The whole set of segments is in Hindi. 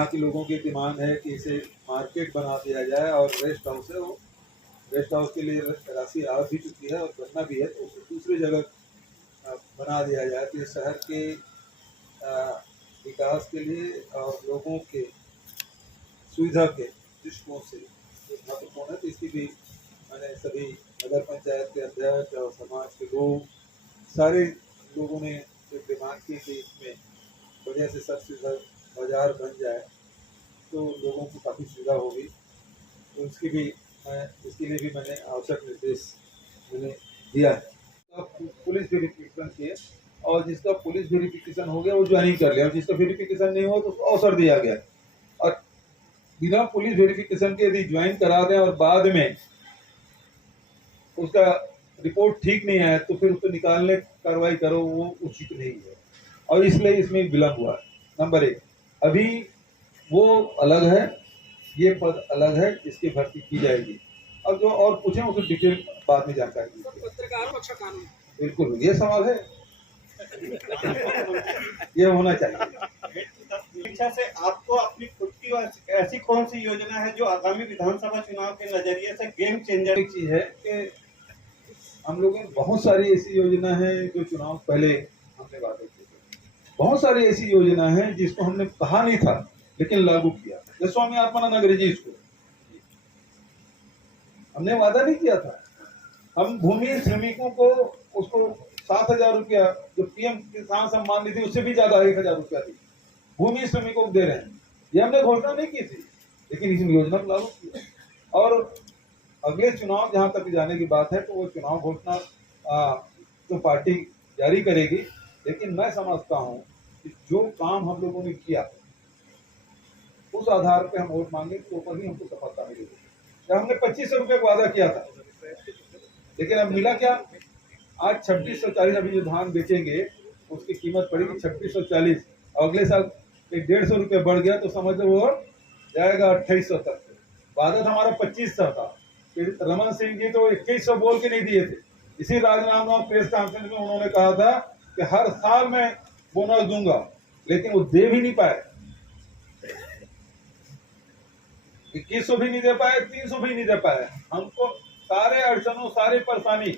यहाँ के लोगों की डिमांड है कि इसे मार्केट बना दिया जाए और रेस्ट हाउस है वो रेस्ट हाउस के लिए राशि आ भी चुकी है और बनना भी है, तो उसे दूसरी जगह बना दिया जाए तो ये शहर के विकास के लिए और लोगों के सुविधा के दृष्टिकोण से महत्वपूर्ण है। तो इसकी भी मैंने सभी नगर पंचायत के अध्यक्ष और समाज के लोग सारे लोगों ने जो डिमांड की कि इसमें बढ़िया से सब सुविधा बाजार बन जाए तो लोगों को काफ़ी सुविधा होगी। तो इसके लिए भी मैंने आवश्यक निर्देश मैंने दिया है। तो पुलिस वेरिफिकेशन किए और जिसका पुलिस वेरिफिकेशन हो गया वो ज्वाइनिंग कर लिया और जिसका वेरिफिकेशन नहीं हुआ तो उसको अवसर दिया गया। और बिना पुलिस वेरिफिकेशन के यदि ज्वाइन करा दें और बाद में उसका रिपोर्ट ठीक नहीं आया तो फिर उसको निकालने कार्रवाई करो, वो उचित नहीं है और इसलिए इसमें विलम्ब हुआ। नंबर 1, अभी वो अलग है, ये पद अलग है, इसकी भर्ती की जाएगी। अब जो और पूछें उसको डिटेल बाद में जानकारी पत्रकारों का कानून बिल्कुल ये सवाल है ये होना चाहिए। शिक्षा से आपको अपनी खुद की ऐसी कौन सी योजना है जो आगामी विधानसभा चुनाव के नजरिए से गेम चेंजर? एक चीज है कि हम लोगों ने बहुत सारी ऐसी योजना है जो चुनाव पहले हमने वादे किए थे, बहुत सारी ऐसी योजना है जिसको हमने कहा नहीं था लेकिन लागू किया। जैसे स्वामी आत्मानंद अंग्रेजी स्कूल हमने वादा नहीं किया था, हम भूमि श्रमिकों को उसको 7,000 रुपया जो पीएम किसान सम्मान निधि उससे भी ज्यादा 1,000 रुपया थी भूमि श्रमिकों को दे रहे हैं, ये हमने घोषणा नहीं की थी लेकिन इस योजना को लागू किया। और अगले चुनाव जहां तक जाने की बात है तो वो चुनाव घोषणा तो पार्टी जारी करेगी, लेकिन मैं समझता हूं कि जो काम हम लोगों ने किया उस आधार पे हम वोट मांगे तो ऊपर ही हमको सफलता मिलेगी। जब हमने 2500 रुपये का वादा किया था लेकिन अब मिला क्या, आज 2640। अभी जो धान बेचेंगे उसकी कीमत पड़ेगी 2640, अगले साल 150 रुपये बढ़ गया तो समझ लो वो जाएगा 2800 तक। वादा हमारा 2500 था, फिर रमन सिंह जी तो 2100 बोल के नहीं दिए थे। इसी राजनामा प्रेस कॉन्फ्रेंस में उन्होंने कहा था कि हर साल मैं बोनस दूंगा, लेकिन वो दे भी नहीं पाए, 2100 भी नहीं दे पाए, 300 भी नहीं दे पाए। हमको सारे अड़चनों सारी परेशानी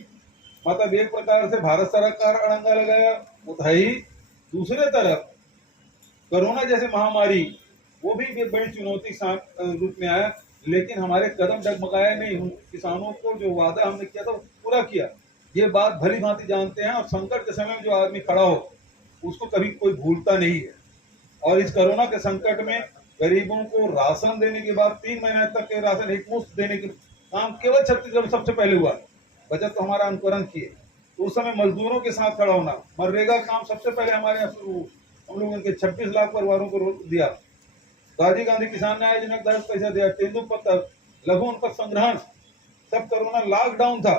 मतलब एक प्रकार से भारत सरकार अड़ंगा लगाया वो था ही, दूसरे तरफ कोरोना जैसे महामारी वो भी एक बड़ी चुनौती रूप में आया, लेकिन हमारे कदम डगमगाया नहीं। उन किसानों को जो वादा हमने किया था वो पूरा किया, ये बात भली भांति जानते हैं। और संकट के समय में जो आदमी खड़ा हो उसको कभी कोई भूलता नहीं है। और इस कोरोना के संकट में गरीबों को राशन देने के बाद 3 महीने तक के राशन एक मुफ्त देने के काम केवल छत्तीसगढ़ में सबसे पहले हुआ। बजट तो हमारा अनुकरण किए, तो उस समय मजदूरों के साथ खड़ा होना, मनरेगा काम सबसे पहले हमारे यहाँ शुरू, हम लोगों के 26 लाख परिवारों को दिया। राजीव गांधी किसान न्याय योजना के तहत पैसा दिया, तेंदुपत्ता लघु वनोपज संग्रहण, सब कोरोना लॉकडाउन था,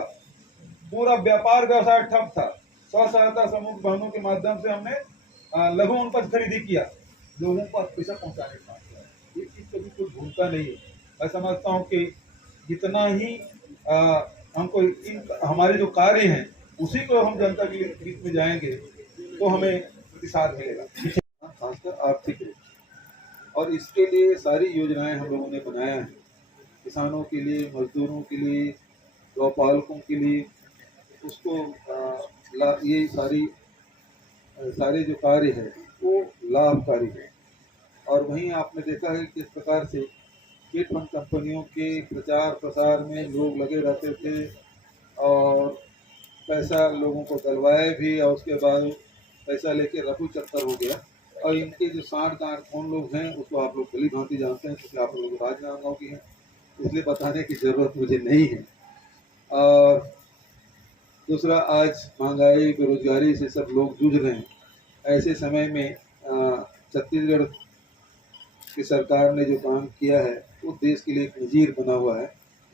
पूरा व्यापार व्यवसाय ठप था। स्व सहायता समूह बहनों के माध्यम से हमने लघु वनोपज खरीदी किया, लोगों को पैसा पहुंचाने का काम किया। ये चीज कभी कोई भूलता नहीं है। मैं समझता हूँ कि जितना ही हमको हमारे जो कार्य हैं उसी को हम जनता के बीच में जाएंगे तो हमें प्रतिसाद मिलेगा, खासकर आर्थिक रूप। और इसके लिए सारी योजनाएं हम लोगों ने बनाया है, किसानों के लिए, मजदूरों के लिए, गौपालकों के लिए, उसको ये सारे जो कार्य है वो लाभकारी है। और वहीं आपने देखा है किस प्रकार से चिट फंड कंपनियों के प्रचार प्रसार में लोग लगे रहते थे और पैसा लोगों को डलवाए भी और उसके बाद पैसा लेके रफू चक्कर हो गया। और इनके जो सांठ गांठ कौन लोग हैं उसको आप लोग भली भांति जानते हैं, क्योंकि आप लोग राजनांदगांव की हैं, इसलिए बताने की जरूरत मुझे नहीं है। और दूसरा, आज महंगाई बेरोजगारी से सब लोग जूझ रहे हैं। ऐसे समय में छत्तीसगढ़ की सरकार ने जो काम किया है वो देश के लिए एक नज़ीर बना हुआ है।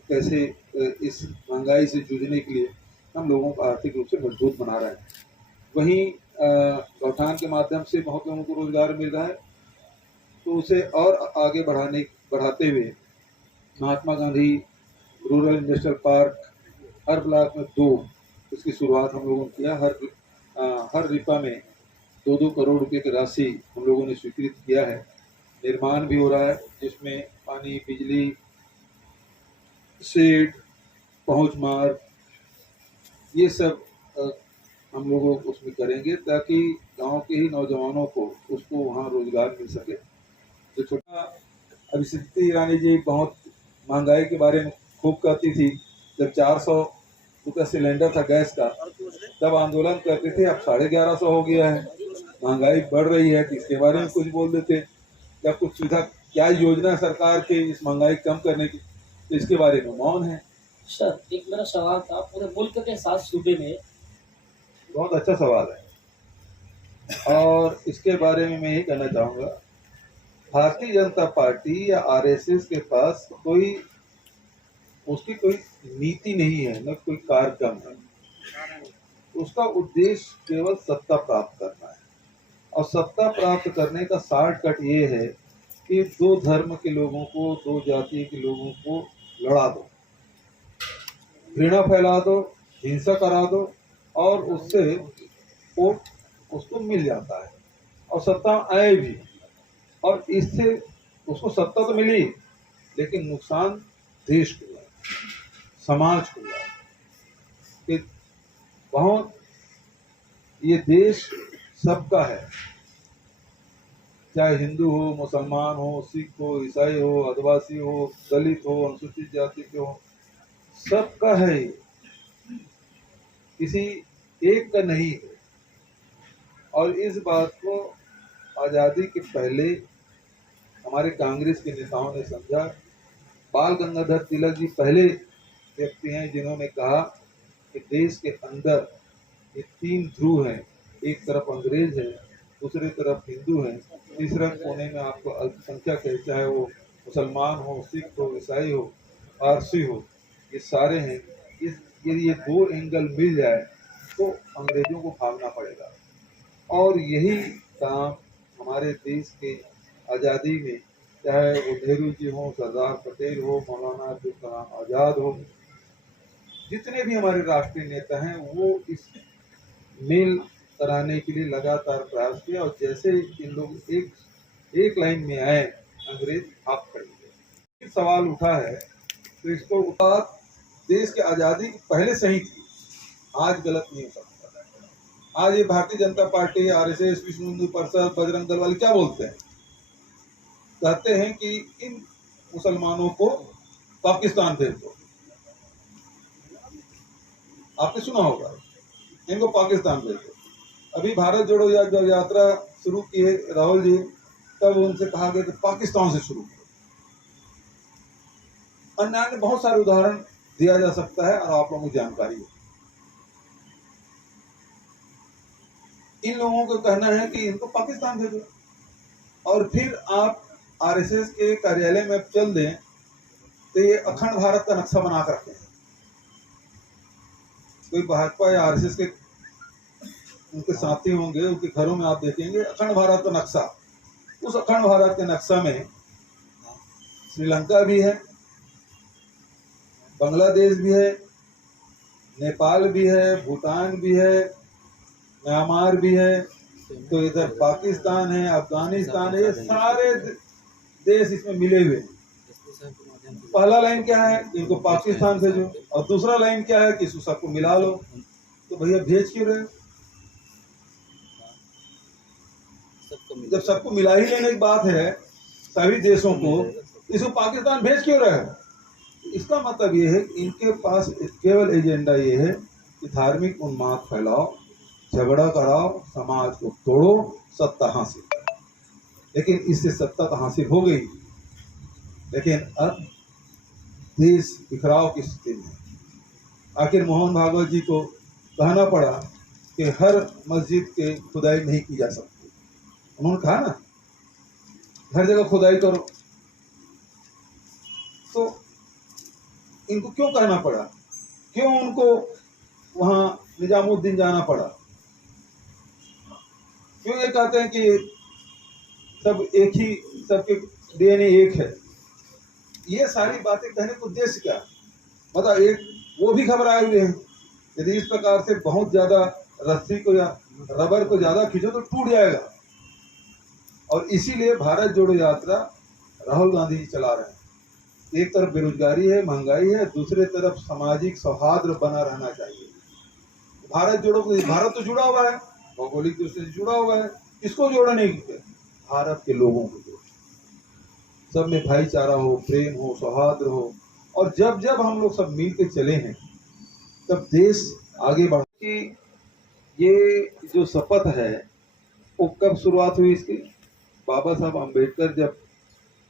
कैसे इस महंगाई से जूझने के लिए हम लोगों को आर्थिक रूप से मजबूत बना रहे हैं। वहीं गौठान के माध्यम से बहुत लोगों को रोजगार मिल रहा है, तो उसे और आगे बढ़ाते हुए Mahatma Gandhi rural industrial park हर ब्लॉक में 2 इसकी शुरुआत हम लोगों ने किया। हर रिपा में 2-2 करोड़ रुपए की राशि हम लोगों ने स्वीकृत किया है। निर्माण भी हो रहा है, जिसमें पानी, बिजली, शेड, पहुंच मार्ग, ये सब हम लोग उसमें करेंगे ताकि गांव के ही नौजवानों को उसको वहाँ रोजगार मिल सके। जो छोटा अभी स्मृति ईरानी जी बहुत महंगाई के बारे में खूब कहती थी। जब 400 रुपये सिलेंडर था गैस का, तब आंदोलन करते थे। अब 1150 हो गया है, महंगाई बढ़ रही है, तो इसके बारे में कुछ बोल देते। क्या कुछ सुविधा, क्या योजना है सरकार के इस महंगाई कम करने की, तो इसके बारे में मौन है। सर, एक मेरा सवाल था, पूरे मुल्क के 7 सूबे में बहुत अच्छा सवाल है, और इसके बारे में मैं यही कहना चाहूँगा, भारतीय जनता पार्टी या आरएसएस के पास कोई उसकी कोई नीति नहीं है, न कोई कार्यक्रम है। उसका उद्देश्य केवल सत्ता प्राप्त करना है, और सत्ता प्राप्त करने का शॉर्टकट ये है कि दो धर्म के लोगों को, दो जाति के लोगों को लड़ा दो, घृणा फैला दो, हिंसा करा दो, और उससे वोट उसको मिल जाता है और सत्ता आए भी। और इससे उसको सत्ता तो मिली, लेकिन नुकसान देश को हुआ, समाज को हुआ। कि बहुत, ये देश सबका है, चाहे हिंदू हो, मुसलमान हो, सिख हो, ईसाई हो, आदिवासी हो, दलित हो, अनुसूचित जाति के हो, सबका है ये, किसी एक का नहीं है। और इस बात को आज़ादी के पहले हमारे कांग्रेस के नेताओं ने समझा। बाल गंगाधर तिलक जी पहले व्यक्ति हैं जिन्होंने कहा कि देश के अंदर ये 3 ध्रुव हैं, एक तरफ अंग्रेज है, दूसरी तरफ हिंदू है, तीसरे कोने में आपको अल्पसंख्यक है, चाहे वो मुसलमान हो, सिख हो, ईसाई हो, पारसी हो, ये सारे हैं। यदि ये 2 एंगल मिल जाए तो अंग्रेजों को भागना पड़ेगा। और यही काम हमारे देश के आज़ादी में, चाहे वो नेहरू जी हो, सरदार पटेल हो, मौलाना अब्दुल कलाम आज़ाद हो, जितने भी हमारे राष्ट्रीय नेता हैं, वो इस मेल कराने के लिए लगातार प्रयास किया। और जैसे इन लोग एक लाइन में आए, अंग्रेज भाग खड़े। सवाल उठा है तो इसको बात देश की आज़ादी पहले सही थी, आज गलत नहीं हो सकता। आज ये भारतीय जनता पार्टी, आरएसएस, विश्व हिंदू परिषद, बजरंग दल वाले क्या बोलते हैं? कहते हैं कि इन मुसलमानों को पाकिस्तान भेज दो। आपने सुना होगा, इनको पाकिस्तान भेज दो। अभी भारत जोड़ो जब यात्रा शुरू की है राहुल जी, तब उनसे कहा गया कि पाकिस्तान से शुरू करो। अन्य बहुत सारे उदाहरण दिया जा सकता है और आप लोगों को जानकारी है। इन लोगों को कहना है कि इनको पाकिस्तान भेजो, और फिर आप आरएसएस के कार्यालय में चल दें तो ये अखंड भारत का नक्शा बना कर रखे हैं। कोई भाजपा या आरएसएस के उनके साथी होंगे, उनके घरों में आप देखेंगे अखंड भारत का नक्शा। उस अखंड भारत के नक्शा में श्रीलंका भी है, बांग्लादेश भी है, नेपाल भी है, भूटान भी है, म्यांमार भी है, तो इधर पाकिस्तान है, अफगानिस्तान है, ये सारे देश इसमें मिले हुए हैं। पहला लाइन क्या है? इनको पाकिस्तान भेजो, और दूसरा लाइन क्या है कि इसको सबको मिला लो। तो भैया भेज क्यों रहे? जब सबको मिला ही लेने की बात है सभी देशों को, इसको पाकिस्तान भेज क्यों रहे? इसका मतलब ये है कि इनके पास केवल एजेंडा ये है कि धार्मिक उन्माद फैलाओ, झगड़ा कराओ, समाज को तोड़ो, सत्ता हासिल करो। लेकिन इससे सत्ता तो हासिल हो गई, लेकिन अब देश बिखराव की स्थिति में। आखिर मोहन भागवत जी को कहना पड़ा कि हर मस्जिद के खुदाई नहीं की जा सकती। उन्होंने कहा ना, हर जगह खुदाई करो। तो इनको क्यों कहना पड़ा? क्यों उनको वहां निजामुद्दीन जाना पड़ा? क्यों ये कहते हैं कि सब एक ही, सबके डीएनए एक है? ये सारी बातें कहने का उद्देश्य क्या? मतलब एक वो भी घबराए हुए हैं, यदि इस प्रकार से बहुत ज्यादा रस्सी को या रबर को ज्यादा खींचो तो टूट जाएगा। और इसीलिए भारत जोड़ो यात्रा राहुल गांधी जी चला रहे हैं। एक तरफ बेरोजगारी है, महंगाई है, दूसरे तरफ सामाजिक सौहार्द बना रहना चाहिए। भारत जोड़ो, भारत तो जुड़ा हुआ है, भौगोलिक दृष्टि से जुड़ा हुआ है। किसको जोड़ने के? भारत के लोगों को जोड़ो, सब में भाईचारा हो, प्रेम हो, सौहार्द हो। और जब जब हम लोग सब मिल के चले हैं तब देश आगे बढ़। कि ये जो शपथ है वो कब शुरुआत हुई इसकी? बाबा साहब अम्बेडकर जब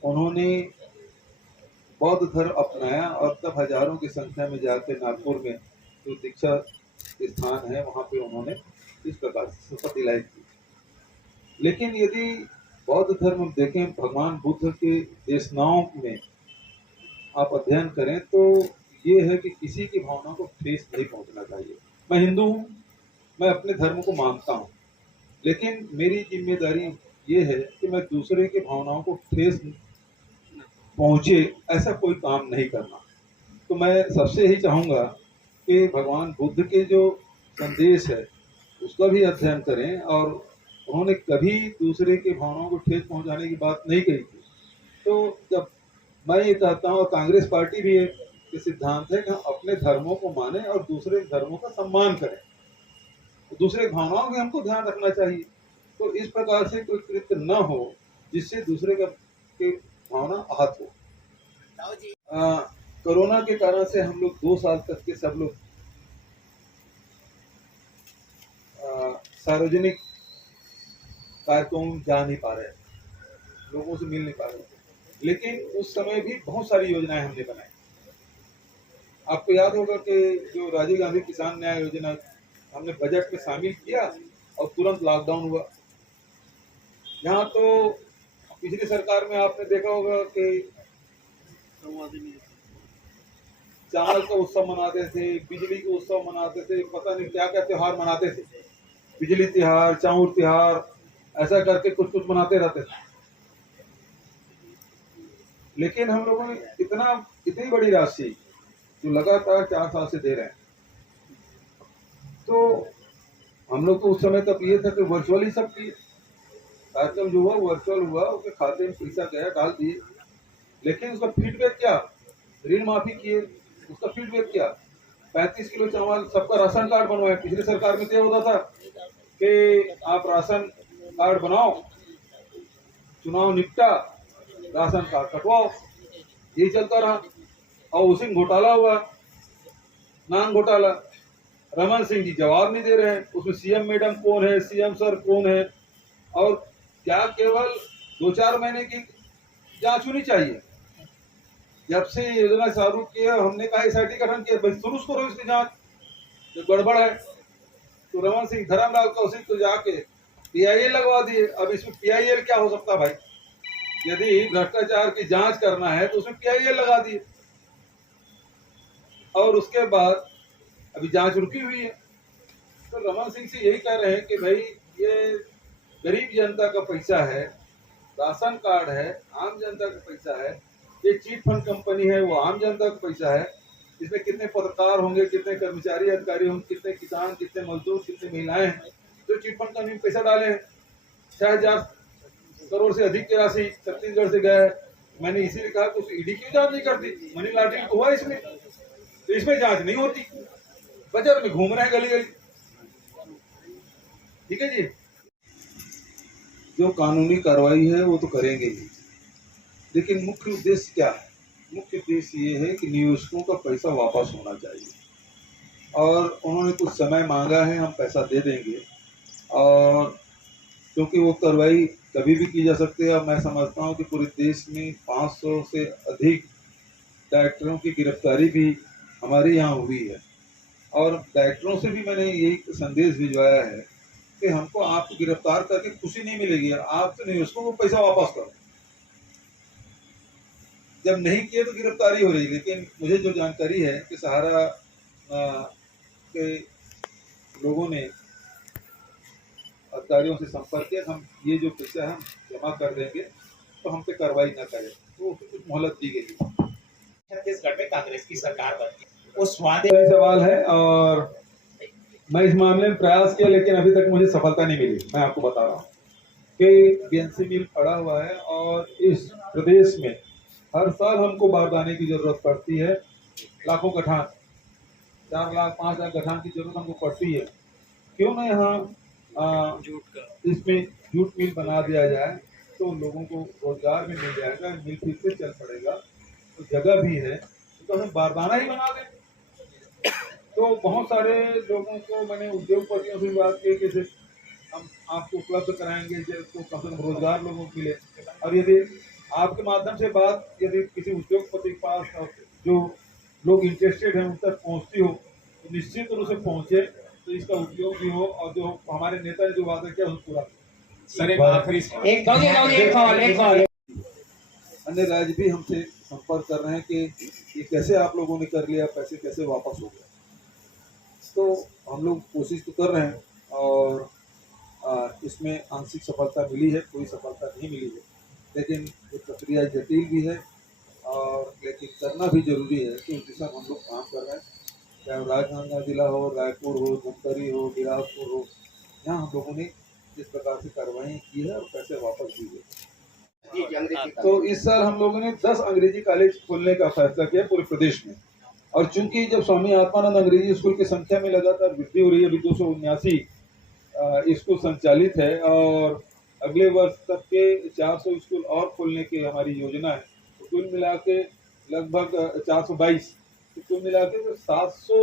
उन्होंने बौद्ध धर्म अपनाया और तब हजारों की संख्या में जाकर नागपुर में जो दीक्षा स्थान है वहाँ पे उन्होंने इस प्रकार से शपथ दिलाई थी। लेकिन यदि बौद्ध धर्म हम देखें, भगवान बुद्ध के देशनाओं में आप अध्ययन करें तो ये है कि किसी की भावना को ठेस नहीं पहुंचना चाहिए। मैं हिंदू हूँ, मैं अपने धर्म को मानता हूँ, लेकिन मेरी जिम्मेदारी ये है कि मैं दूसरे की भावनाओं को ठेस पहुंचे ऐसा कोई काम नहीं करना। तो मैं सबसे यही चाहूँगा कि भगवान बुद्ध के जो संदेश है उसका भी अध्ययन करें। और उन्होंने कभी दूसरे के भावनाओं को ठेस पहुंचाने की बात नहीं कही थी। तो जब मैं ये चाहता हूँ, और कांग्रेस पार्टी भी एक सिद्धांत है कि हम अपने धर्मों को माने और दूसरे धर्मों का सम्मान करें, तो दूसरे भावनाओं में हमको ध्यान रखना चाहिए। तो इस प्रकार से कोई कृत्य न हो जिससे दूसरे का के भावना आहत हो। कोरोना के कारण से हम लोग 2 साल तक के सब लोग सार्वजनिक कार्यक्रम जा नहीं पा रहे, लोगों से मिल नहीं पा रहे। लेकिन उस समय भी बहुत सारी योजनाएं हमने बनाई। आपको याद होगा कि जो राजीव गांधी किसान न्याय योजना हमने बजट में शामिल किया और तुरंत लॉकडाउन हुआ। यहाँ तो पिछली सरकार में आपने देखा होगा कि चावल का उत्सव मनाते थे, बिजली का उत्सव मनाते थे, पता नहीं क्या क्या त्योहार मनाते थे, बिजली त्योहार, चाउर त्योहार, ऐसा करके कुछ कुछ मनाते रहते थे। लेकिन हम लोगों ने इतनी बड़ी राशि जो लगातार 4 साल से दे रहे हैं, तो हम लोग को उस समय तक ये था कि वर्चुअल ही सब किए। कार्यक्रम जो हुआ वर्चुअल हुआ, उसके खाते में पैसा गया, डाल दिए। लेकिन उसका फीडबैक क्या? ऋण माफी किए, उसका फीडबैक क्या? 35 किलो चावल, सबका राशन कार्ड बनवाए। पिछली सरकार में क्या होता था कि आप राशन कार्ड बनाओ, चुनाव निपटा, राशन कार्ड कटवाओ, यही चलता रहा। और उसी में घोटाला हुआ, नान घोटाला। रमन सिंह जी जवाब नहीं दे रहे हैं, उसमें सीएम मैडम कौन है, सीएम सर कौन है, और क्या केवल 2-4 महीने की जांच होनी चाहिए। जब से योजना चालू की है हमने कहा एसआईटी गठन किया, भाई शुरू करो इसकी जांच, जो गड़बड़ है। तो रमन सिंह धर्मलाल कौशिक तो जाके पीआईएल लगवा दिए। अब इसमें पीआईएल क्या हो सकता भाई? यदि भ्रष्टाचार की जांच करना है तो उसमें पीआईएल लगा दिए। और उसके बाद अभी जांच रुकी हुई है। तो रमन सिंह से यही कह रहे हैं कि भाई ये गरीब जनता का पैसा है, राशन कार्ड है, आम जनता का पैसा है। ये चीट फंड कंपनी है, वो आम जनता का पैसा है। इसमें कितने पत्रकार होंगे, कितने कर्मचारी अधिकारी होंगे, कितने किसान, कितने मजदूर, कितने महिलाएं हैं जो चीट फंड कंपनी में पैसा डाले हैं। 6000 करोड़ से अधिक की राशि छत्तीसगढ़ से गया है। मैंने इसीलिए कहा कि ईडी क्यों जांच नहीं करती? मनी लॉन्ड्रिंग तो हुआ इसमें, तो इसमें जांच नहीं होती। बाजार में घूम रहे हैं गली गली। ठीक है जी, जो कानूनी कार्रवाई है वो तो करेंगे ही, लेकिन मुख्य उद्देश्य क्या है? मुख्य उद्देश्य ये है कि निवेशकों का पैसा वापस होना चाहिए। और उन्होंने कुछ समय मांगा है, हम पैसा दे देंगे। और क्योंकि वो कार्रवाई कभी भी की जा सकती है। मैं समझता हूँ कि पूरे देश में 500 से अधिक डायरेक्टरों की गिरफ्तारी भी हमारे यहाँ हुई है। और डायरेक्टरों से भी मैंने यही संदेश भिजवाया है कि हमको आपको गिरफ्तार करके खुशी नहीं मिलेगी, आप तो निवेशकों को पैसा वापस करो। जब नहीं किए तो गिरफ्तारी हो रही। लेकिन मुझे जो जानकारी है कि सहारा के लोगों ने अधिकारियों से संपर्क किया, हम ये जो पैसा है हम जमा कर देंगे, तो हम पे कार्रवाई न करें, तो उसको कुछ मोहलत दी गई। छत्तीसगढ़ में कांग्रेस की सरकार बनती, उस वादे सवाल है और मैं इस मामले में प्रयास किया, लेकिन अभी तक मुझे सफलता नहीं मिली। मैं आपको बता रहा हूँ, के बीएनसी मिल पड़ा हुआ है और इस प्रदेश में हर साल हमको बारदाने की जरूरत पड़ती है। लाखों गठान, 4 लाख 5 लाख गठान की जरूरत हमको पड़ती है। क्यों ना यहाँ इसमें जूट मिल बना दिया जाए तो लोगों को रोजगार भी मिल जाएगा, मिल फिर से चल पड़ेगा, तो जगह भी है तो हम बारदाना ही बना दें। तो बहुत सारे लोगों को मैंने उद्योगपतियों से बात की कि हम आपको उपलब्ध कराएंगे जिसको कम से कम रोजगार लोगों को मिले। और यदि आपके माध्यम से बात यदि किसी उद्योगपति के पास जो लोग इंटरेस्टेड हैं उन तक पहुँचती हो तो निश्चित रूप से पहुँचे, तो इसका उपयोग भी हो और जो हमारे नेता ने जो वादा किया उसको पूरा सर एक आखिरी सवाल। एक अन्य राज्य भी हमसे संपर्क कर रहे हैं कि ये कैसे आप लोगों ने कर लिया, पैसे कैसे वापस हो गए। तो हम लोग कोशिश तो कर रहे हैं और इसमें आंशिक सफलता मिली है, कोई सफलता नहीं मिली है, लेकिन ये प्रक्रिया जटिल भी है और लेकिन करना भी जरूरी है। तो उस दिशा में हम लोग काम कर रहे हैं, चाहे राजनांदगांव जिला हो, रायपुर हो, धमतरी हो, बिलासपुर हो, यहाँ हम लोगों ने जिस प्रकार से कार्रवाई की है और पैसे वापस दी है। तो इस साल हम लोगों ने 10 अंग्रेजी कॉलेज खोलने का फैसला किया पूरे प्रदेश में। और चूंकि जब स्वामी आत्मानंद अंग्रेजी स्कूल की संख्या में लगातार वृद्धि हो रही है, अभी 279 स्कूल संचालित है और अगले वर्ष तक के 400 स्कूल और खोलने की हमारी योजना है। तो कुल मिला के लगभग 422, तो कुल मिला के 700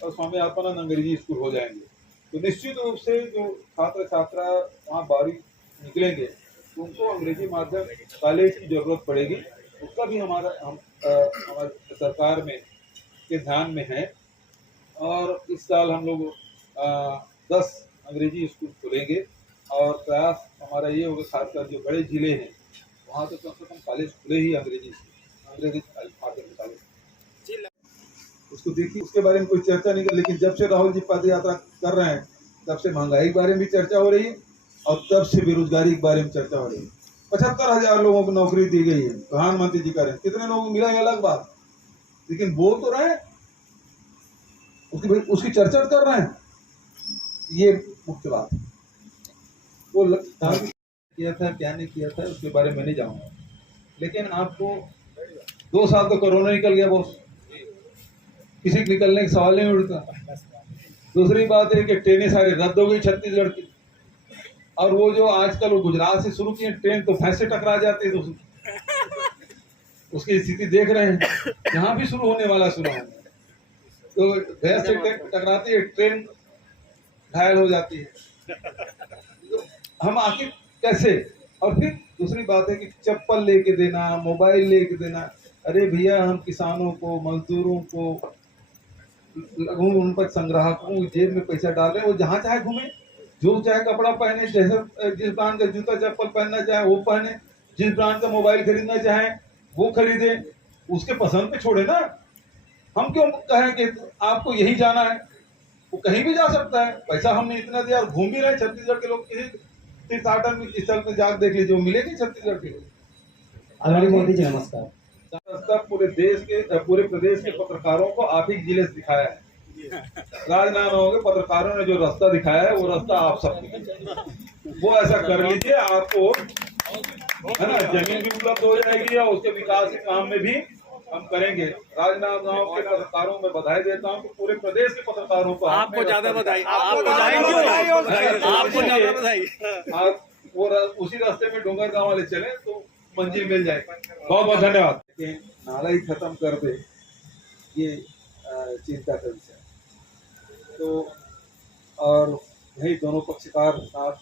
स्वामी आत्मानंद अंग्रेजी स्कूल हो जाएंगे। तो निश्चित रूप से जो छात्र छात्रा वहाँ बाहरी निकलेंगे तो उनको अंग्रेजी माध्यम कॉलेज की जरूरत पड़ेगी, उसका भी हमारे सरकार में के ध्यान में है। और इस साल हम लोग 10 अंग्रेजी स्कूल खोलेंगे और प्रयास हमारा ये होगा, खासकर जो बड़े जिले हैं वहाँ तो कम से कम कॉलेज खुले ही अंग्रेजी माध्यम कॉलेज। उसको देखिए, उसके बारे में कोई चर्चा नहीं कर, लेकिन जब से राहुल जी पद यात्रा कर रहे हैं तब से महंगाई के बारे में भी चर्चा हो रही है और तब से बेरोजगारी के बारे में चर्चा हो रही है। 75,000 लोगों को नौकरी दी गई है, प्रधानमंत्री जी करें, कितने लोगों को मिला है अलग बात, लेकिन बोल तो रहे हैं, उसकी चर्चा कर रहे हैं, ये मुख्य बात है। वो किया था क्या नहीं किया था उसके बारे में नहीं जाऊंगा, लेकिन आपको 2 साल तो कोरोना निकल गया बॉस, किसी के निकलने का सवाल नहीं उठता। दूसरी बात है कि ट्रेनें सारी रद्द हो गई छत्तीसगढ़ की, और वो जो आजकल वो गुजरात से शुरू किए ट्रेन तो भैंस से टकरा जाती है, तो उसकी स्थिति देख रहे हैं, यहाँ भी शुरू होने वाला सुना है, तो भैंस से टकराती है ट्रेन, घायल हो जाती है, तो हम आखिर कैसे। और फिर दूसरी बात है कि चप्पल लेके देना, मोबाइल लेके देना, अरे भैया हम किसानों को, मजदूरों को, उन पर संग्राहकों जेब में पैसा डाल रहे हैं, वो जहाँ चाहे घूमे, जो चाहे कपड़ा पहने, जैसे जिस ब्रांड का जूता चप्पल पहनना चाहे वो पहने, जिस ब्रांड का मोबाइल खरीदना चाहे वो खरीदे, उसके पसंद पे छोड़े ना। हम क्यों कहें कि आपको यही जाना है, वो कहीं भी जा सकता है, पैसा हमने इतना दिया और घूम भी रहे छत्तीसगढ़ के लोग, किसी तीर्थाटन स्थल में जाकर देख लीजिए, वो मिलेगी छत्तीसगढ़ के लोग। आदरणीय मोदी जी नमस्कार। रास्ता पूरे प्रदेश के पत्रकारों को आप ही जिले से दिखाया है, राजनांदगांव के पत्रकारों ने जो रास्ता दिखाया है वो रास्ता आप सबको, वो ऐसा कर लीजिए, आपको है ना जमीन भी उपलब्ध हो जाएगी और उसके विकास के काम में भी हम करेंगे। राजनांदगांव के पत्रकारों में बधाई देता हूँ, तो पूरे प्रदेश के पत्रकारों को आपको ज्यादा बधाई, आप वो उसी रास्ते में डोंगरगांव वाले चले तो मंजिल मिल जाए। बहुत बहुत धन्यवाद। नाला ही खत्म कर दे, ये चिंता का विषय। तो और यही दोनों पक्षकार साथ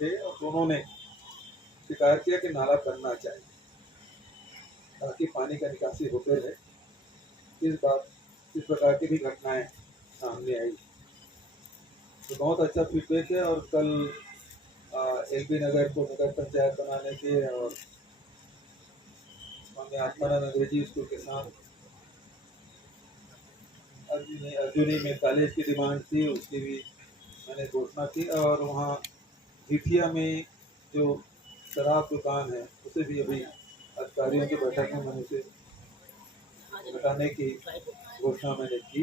थे और दोनों ने स्वीकार किया कि नाला बनना चाहिए ताकि पानी का निकासी होते रहे। इस प्रकार की भी घटनाएं सामने आई, तो बहुत अच्छा फीडबैक है। और कल एलबी नगर को नगर पंचायत बनाने के और स्वामी आत्मानंद अंग्रेजी स्कूल के साथ अर्जुनी में कॉलेज की डिमांड थी, उसकी भी मैंने घोषणा की। और वहाँ झिठिया में जो शराब दुकान है उसे भी अभी अधिकारियों की बैठक में मैंने उसे हटाने की घोषणा मैंने की।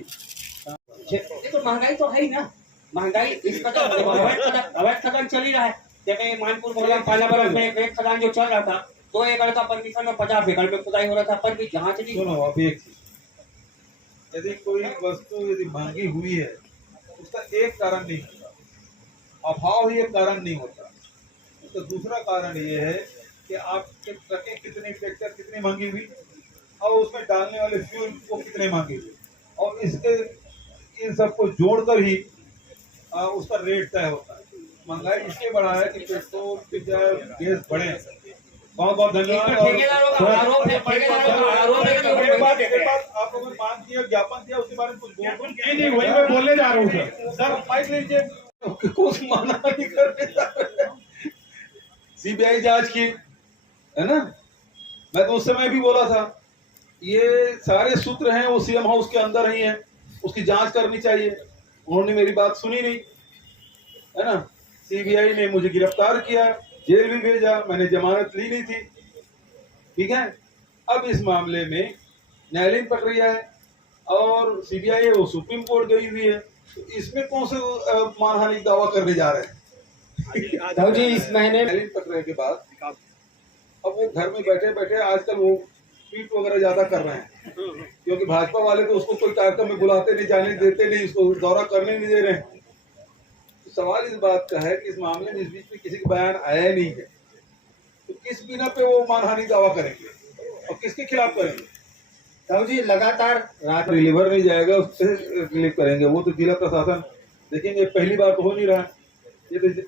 देखो महंगाई तो है ही ना, महंगाई इस कदम अवैध कदम चल ही रहा है, जैसे मानपुर मोहल्ला पालाबरस में एक खदान जो चल रहा था 2 एकड़ का परमिशन में 50 एकड़ में खुदाई हो रहा था, पर भी जांच नहीं। सुनो अभी एक चीज, यदि कोई वस्तु यदि महंगी हुई है उसका एक कारण नहीं होता, अभाव ही एक कारण नहीं होता। उसका दूसरा कारण ये है कि आपके ट्रकें कितनी, ट्रैक्टर कितनी महंगी हुई और उसमें डालने वाले फ्यूल वो कितने महंगे हुए, और इसके इन सबको जोड़कर ही उसका रेट तय होता है। महंगाई इसलिए बढ़ा है कि पेट्रोल, डीजल, गैस बढ़े। बहुत बहुत धन्यवाद। ठेकेदारों का आरोप है, ठेकेदारों का आरोप है कि एक बात आप लोगों ने मांग किया, ज्ञापन दिया, उसके बारे में कुछ बोल। नहीं वही मैं बोलने जा रहा हूँ सर। माइक लीजिए। कुछ माना नहीं करने, सीबीआई जांच की है ना। मैं तो उस समय भी बोला था ये सारे सूत्र हैं वो सीएम हाउस के अंदर ही हैं, उसकी जांच करनी चाहिए। उन्होंने मेरी बात सुनी नहीं, है ना। सीबीआई ने मुझे गिरफ्तार किया, जेल भी भेजा, मैंने जमानत ली नहीं थी, ठीक है। अब इस मामले में न्यायालयीन प्रक्रिया है और सीबीआई है वो सुप्रीम कोर्ट गई हुई है, तो इसमें कौन से मानहानि का दावा करने जा रहे हैं। दाऊ जी इस महीने न्यायालयीन प्रक्रिया के बाद अब वो घर में बैठे बैठे आजकल वो ट्वीट वगैरह ज्यादा कर रहे हैं, क्योंकि भाजपा वाले तो उसको कोई कार्यक्रम में बुलाते नहीं, जाने देते नहीं, उसको दौरा करने नहीं दे रहे हैं। तो सवाल इस बात का है कि इस मामले में इस बीच में किसी का बयान आया नहीं है, तो किस बिना पे वो मानहानि दावा करेंगे और किसके खिलाफ करेंगे। दाऊ जी लगातार रात रिलीवर नहीं जाएगा, उससे रिलीव करेंगे, वो तो जिला प्रशासन देखेंगे। पहली बार तो हो नहीं रहा है, ये तो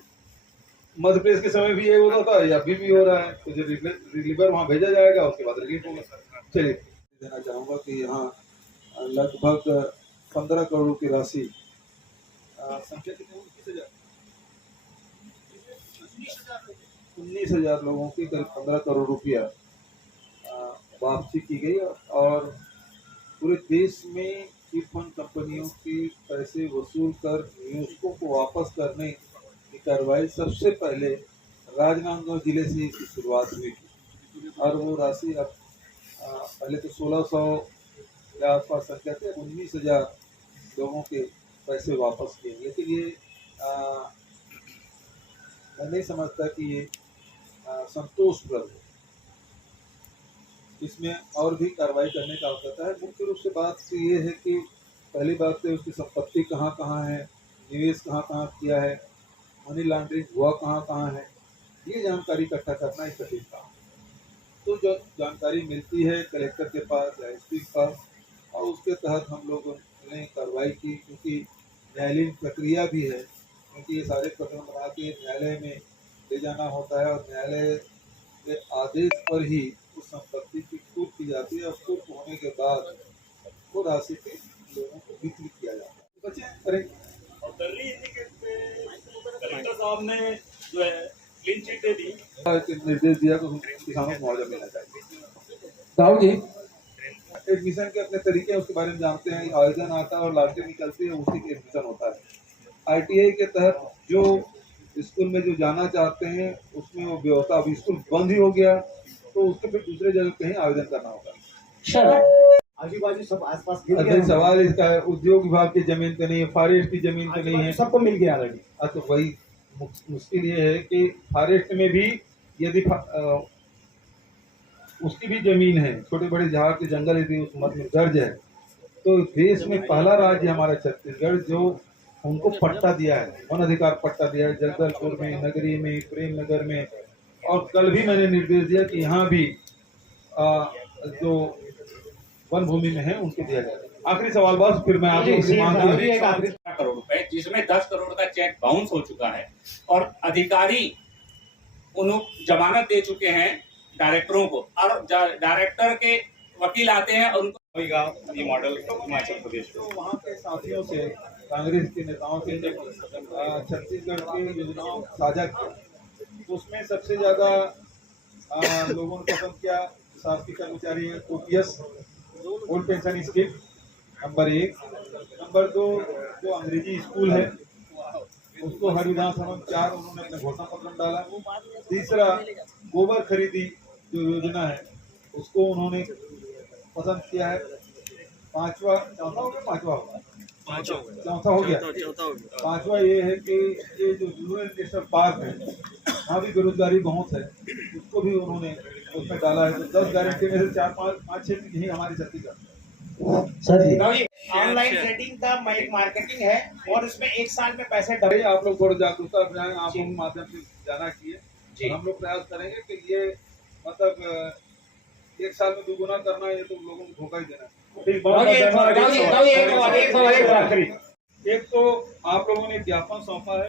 मध्य प्रदेश के समय भी ये होता था या अभी भी हो रहा है। तो जो रिलीवर वहाँ भेजा जाएगा उसके बाद रिलीव होगा। चलिए देना चाहूँगा कि यहाँ लगभग 15 करोड़ की राशि, संख्या कितनी, 19,000 लोगों की करीब 15 करोड़ रुपया वापसी की गई, और पूरे देश में चिट फंड कंपनियों के पैसे वसूल कर निवेशकों को वापस करने की कार्रवाई सबसे पहले राजनांदगांव जिले से इसकी शुरुआत हुई थी, और वो राशि अब पहले तो 1600 के आसपास संख्या थे, 19,000 लोगों के पैसे वापस किए। लेकिन ये मैं नहीं समझता कि ये संतोषप्रद है, इसमें और भी कार्रवाई करने का आवश्यकता है। मुख्य रूप से बात तो ये है कि पहली बात तो उसकी संपत्ति कहाँ कहाँ है, निवेश कहाँ कहाँ किया है, मनी लॉन्ड्रिंग हुआ कहाँ कहाँ है, ये जानकारी इकट्ठा करना एक कठिन काम है। तो जो जानकारी मिलती है कलेक्टर के पास या एसपी के पास, और उसके तहत हम लोगों ने कार्रवाई की, क्योंकि न्यायालयीन प्रक्रिया भी है, क्योंकि ये सारे प्रकरण बना के न्यायालय में ले जाना होता है और न्यायालय के आदेश पर ही उस संपत्ति की कुर्क की जाती है, और कुर्क होने के बाद वो राशि के लोगों को वितरित किया जाता है। बच्चे करेंगे। और दिल्ली कलेक्टर साहब ने जो है क्लीन चिट दे दी, निर्देश दिया तो किसानों को मुआवजा मिलना चाहिए। दाऊ जी एडमिशन के अपने तरीके हैं, उसके बारे में जानते हैं। आवेदन आता है और लालटेन निकलती है, उसी के एडमिशन होता है। ITI के तहत जो स्कूल में जो जाना चाहते हैं उसमें वो व्यवस्था, अब स्कूल बंद ही हो गया तो उसके फिर दूसरे जगह कहीं आवेदन करना होगा। आजू बाजू सब आसपास अभी सवाल इसका है, उद्योग विभाग की जमीन तो नहीं है, फॉरेस्ट की जमीन तो नहीं है, सबको मिल गया ऑलरेडी। तो वही मुश्किल ये है कि फॉरेस्ट में भी यदि उसकी भी जमीन है, छोटे बड़े झाड़ के जंगल यदि उस मत में दर्ज है, तो देश में पहला राज्य हमारा छत्तीसगढ़ जो उनको पट्टा दिया है, वन अधिकार पट्टा दिया है, जगदलपुर में, नगरी में, प्रेम नगर में। और कल भी मैंने निर्देश दिया कि यहाँ भी जो वन भूमि में है उनको दिया जाए। आखिरी सवाल बस, फिर मैं आपको करोड़ रुपए, जिसमें 10 करोड़ का चेक बाउंस हो चुका है और अधिकारी उन्हें जमानत दे चुके हैं डायरेक्टरों को, और डायरेक्टर के वकील आते हैं और उनको ये मॉडल हिमाचल प्रदेश तो वहाँ के साथियों से, कांग्रेस के नेताओं से छत्तीसगढ़ की योजनाओं साझा किया, तो उसमें सबसे ज्यादा लोगों ने पसंद किया शासकीय कर्मचारी है OPS, old pension scheme number 1। Number 2 जो अंग्रेजी स्कूल है उसको हर विधानसभा में 4 उन्होंने अपने घोषणा पत्र में डाला। तीसरा गोबर खरीदी जो योजना है उसको उन्होंने पसंद किया है। चौथा हो गया। पांचवा ये है कि ये जो रूरल नेशनल पार्क है वहाँ भी बेरोजगारी बहुत है, उसको भी उन्होंने उसमें डाला है। तो 10 गारंटी में से 4-5-6 यही हमारी छत्तीसगढ़। ऑनलाइन ट्रेडिंग का एक मार्केटिंग है और इसमें एक साल में पैसे भाई आप लोग थोड़ा जागरूकता अभियान आप लोगों के माध्यम से जाना किए, और हम लोग प्रयास करेंगे कि ये मतलब एक साल में दुगुना करना, ये तो लोगों को धोखा ही देना है। ठीक, बहुत एक सवाल, धन्यवाद। एक सवाल। एक तो आप लोगों ने ज्ञापन सौंपा है।